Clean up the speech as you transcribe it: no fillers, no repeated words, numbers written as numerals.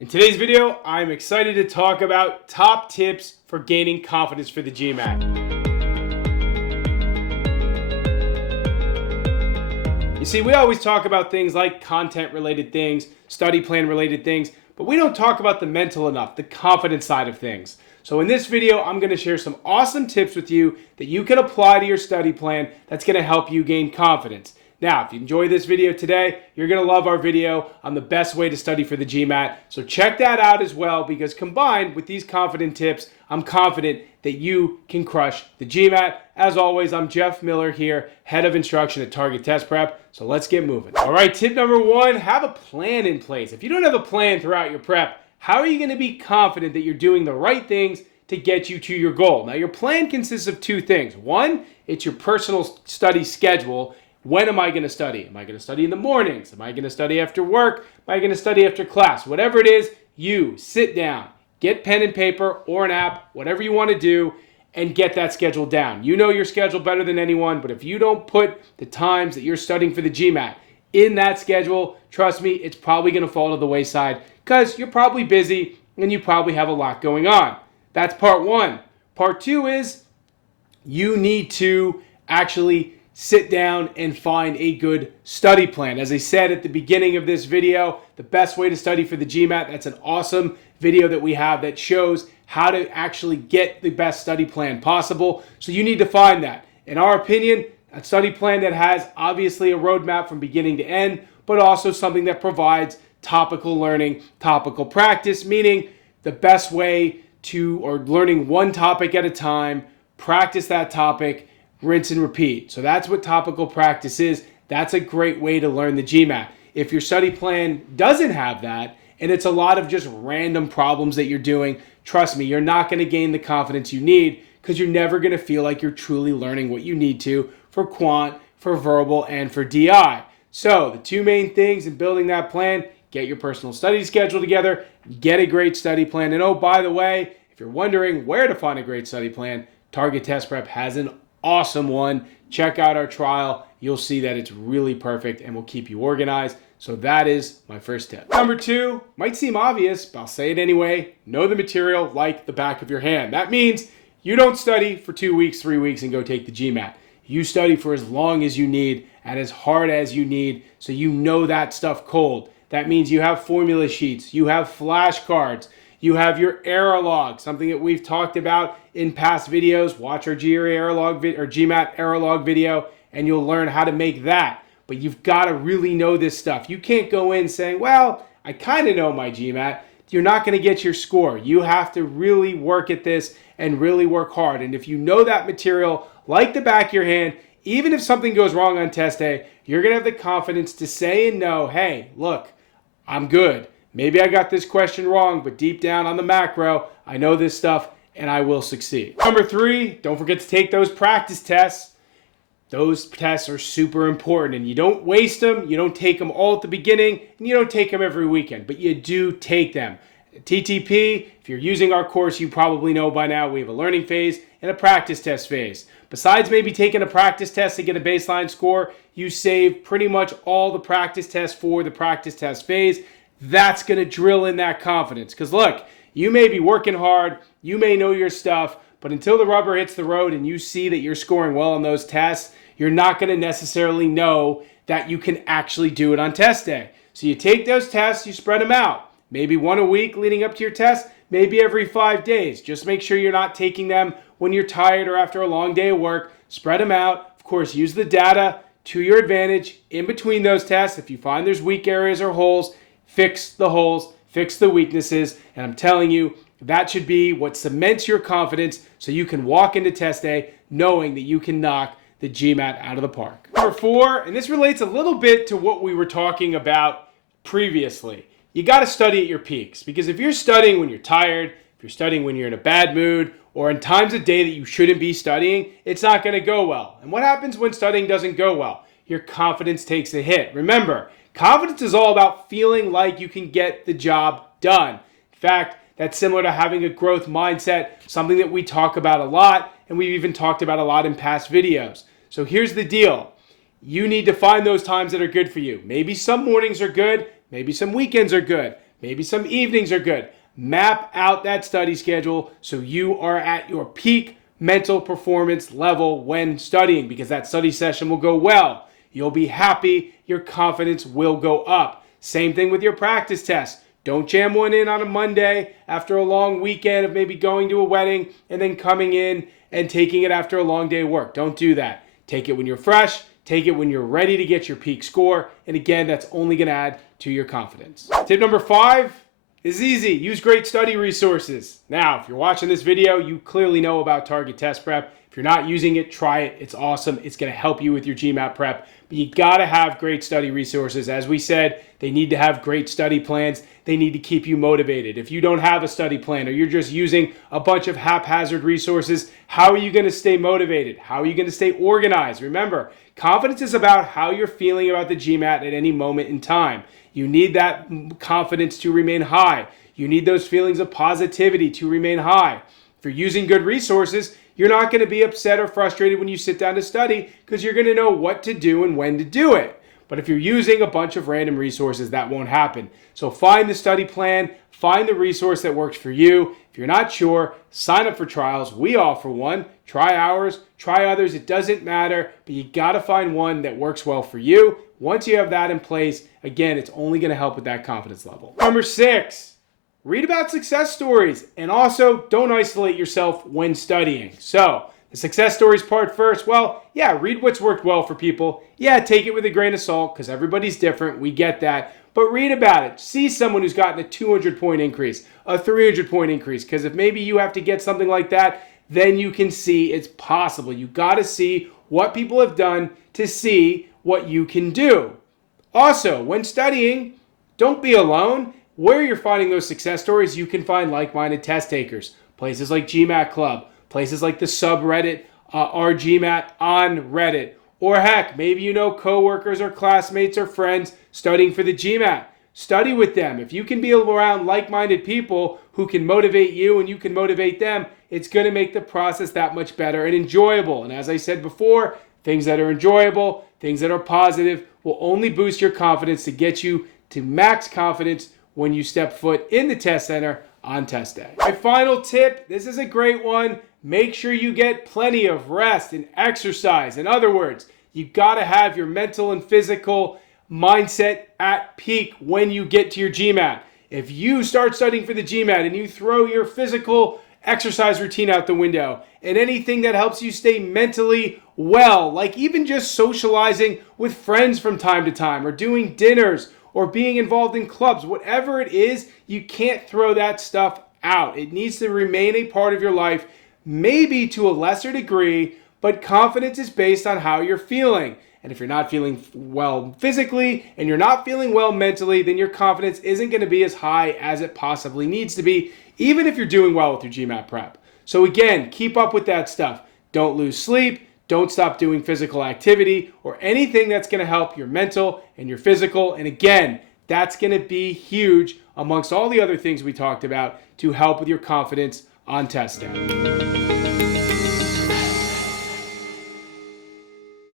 In today's video, I'm excited to talk about top tips for gaining confidence for the GMAT. You see, we always talk about things like content-related things, study plan-related things, but we don't talk about the mental enough, the confidence side of things. So in this video, I'm going to share some awesome tips with you that you can apply to your study plan that's going to help you gain confidence. Now, if you enjoyed this video today, you're going to love our video on the best way to study for the GMAT. So check that out as well, because combined with these confident tips, I'm confident that you can crush the GMAT. As always, I'm Jeff Miller here, Head of Instruction at Target Test Prep. So let's get moving. All right, tip number one, have a plan in place. If you don't have a plan throughout your prep, how are you going to be confident that you're doing the right things to get you to your goal? Now, your plan consists of two things. One, it's your personal study schedule. When am I going to study? Am I going to study in the mornings? Am I going to study after work? Am I going to study after class? Whatever it is, you sit down, get pen and paper or an app, whatever you want to do, and get that schedule down. You know your schedule better than anyone, but if you don't put the times that you're studying for the GMAT in that schedule, trust me, it's probably going to fall to the wayside because you're probably busy and you probably have a lot going on. That's part one. Part two is you need to actually sit down and find a good study plan. As I said at the beginning of this video, the best way to study for the GMAT, that's an awesome video that we have that shows how to actually get the best study plan possible. So you need to find that. In our opinion, a study plan that has obviously a roadmap from beginning to end, but also something that provides topical learning, topical practice, meaning the best way to, or learning one topic at a time, practice that topic, rinse and repeat. So that's what topical practice is. That's a great way to learn the GMAT. If your study plan doesn't have that, and it's a lot of just random problems that you're doing, trust me, you're not going to gain the confidence you need because you're never going to feel like you're truly learning what you need to for quant, for verbal, and for DI. So the two main things in building that plan, get your personal study schedule together, get a great study plan. And oh, by the way, if you're wondering where to find a great study plan, Target Test Prep has an awesome one. Check out our trial. You'll see that it's really perfect and will keep you organized. So that is my first tip. Number two, might seem obvious, but I'll say it anyway. Know the material like the back of your hand. That means you don't study for 2 weeks, 3 weeks, and go take the GMAT. You study for as long as you need and as hard as you need, so you know that stuff cold. That means you have formula sheets, you have flashcards, you have your error log, something that we've talked about in past videos. Watch our GMAT error log video, and you'll learn how to make that. But you've got to really know this stuff. You can't go in saying, well, I kind of know my GMAT. You're not going to get your score. You have to really work at this and really work hard. And if you know that material like the back of your hand, even if something goes wrong on test day, you're going to have the confidence to say and know, hey, look, I'm good. Maybe I got this question wrong, but deep down on the macro, I know this stuff and I will succeed. Number three, don't forget to take those practice tests. Those tests are super important, and you don't waste them. You don't take them all at the beginning, and you don't take them every weekend, but you do take them. TTP, if you're using our course, you probably know by now we have a learning phase and a practice test phase. Besides maybe taking a practice test to get a baseline score, you save pretty much all the practice tests for the practice test phase. That's going to drill in that confidence. Because look, you may be working hard, you may know your stuff, but until the rubber hits the road and you see that you're scoring well on those tests, you're not going to necessarily know that you can actually do it on test day. So you take those tests, you spread them out. Maybe one a week leading up to your test, maybe every 5 days. Just make sure you're not taking them when you're tired or after a long day of work. Spread them out. Of course, use the data to your advantage in between those tests. If you find there's weak areas or holes, fix the holes, fix the weaknesses, and I'm telling you, that should be what cements your confidence so you can walk into test day knowing that you can knock the GMAT out of the park. Number four, and this relates a little bit to what we were talking about previously, you got to study at your peaks, because if you're studying when you're tired, if you're studying when you're in a bad mood, or in times of day that you shouldn't be studying, it's not going to go well. And what happens when studying doesn't go well? Your confidence takes a hit. Remember, confidence is all about feeling like you can get the job done. In fact, that's similar to having a growth mindset, something that we talk about a lot, and we've even talked about a lot in past videos. So here's the deal. You need to find those times that are good for you. Maybe some mornings are good, maybe some weekends are good. Maybe some evenings are good. Map out that study schedule so you are at your peak mental performance level when studying, because that study session will go well. You'll be happy. Your confidence will go up. Same thing with your practice test. Don't jam one in on a Monday after a long weekend of maybe going to a wedding and then coming in and taking it after a long day of work. Don't do that. Take it when you're fresh. Take it when you're ready to get your peak score. And again, that's only going to add to your confidence. Tip number 5 is easy. Use great study resources. Now, if you're watching this video, you clearly know about Target Test Prep. If you're not using it, try it. It's awesome. It's going to help you with your GMAT prep. But you got to have great study resources. As we said, they need to have great study plans. They need to keep you motivated. If you don't have a study plan or you're just using a bunch of haphazard resources, how are you going to stay motivated? How are you going to stay organized? Remember, confidence is about how you're feeling about the GMAT at any moment in time. You need that confidence to remain high. You need those feelings of positivity to remain high. If you're using good resources, you're not going to be upset or frustrated when you sit down to study because you're going to know what to do and when to do it. But if you're using a bunch of random resources, that won't happen. So find the study plan, find the resource that works for you. If you're not sure, sign up for trials. We offer one. Try ours, try others. It doesn't matter, but you got to find one that works well for you. Once you have that in place, again, it's only going to help with that confidence level. Number 6, read about success stories, and also don't isolate yourself when studying. So the success stories part first, well, yeah, read what's worked well for people. Yeah, take it with a grain of salt because everybody's different. We get that. But read about it. See someone who's gotten a 200-point increase, a 300-point increase, because if maybe you have to get something like that, then you can see it's possible. You got to see what people have done to see what you can do. Also, when studying, don't be alone. Where you're finding those success stories, you can find like-minded test takers. Places like GMAT Club, places like the subreddit RGMAT on Reddit. Or heck, maybe you know coworkers or classmates or friends studying for the GMAT. Study with them. If you can be around like-minded people who can motivate you and you can motivate them, it's going to make the process that much better and enjoyable. And as I said before, things that are enjoyable, things that are positive will only boost your confidence to get you to max confidence when you step foot in the test center on test day. My final tip, this is a great one. Make sure you get plenty of rest and exercise. In other words, you got to have your mental and physical mindset at peak when you get to your GMAT. If you start studying for the GMAT and you throw your physical exercise routine out the window and anything that helps you stay mentally well, like even just socializing with friends from time to time or doing dinners or being involved in clubs, whatever it is, you can't throw that stuff out. It needs to remain a part of your life, maybe to a lesser degree, but confidence is based on how you're feeling. And if you're not feeling well physically and you're not feeling well mentally, then your confidence isn't going to be as high as it possibly needs to be, even if you're doing well with your GMAT prep. So again, keep up with that stuff. Don't lose sleep. Don't stop doing physical activity or anything that's going to help your mental and your physical. And again, that's going to be huge amongst all the other things we talked about to help with your confidence on test day.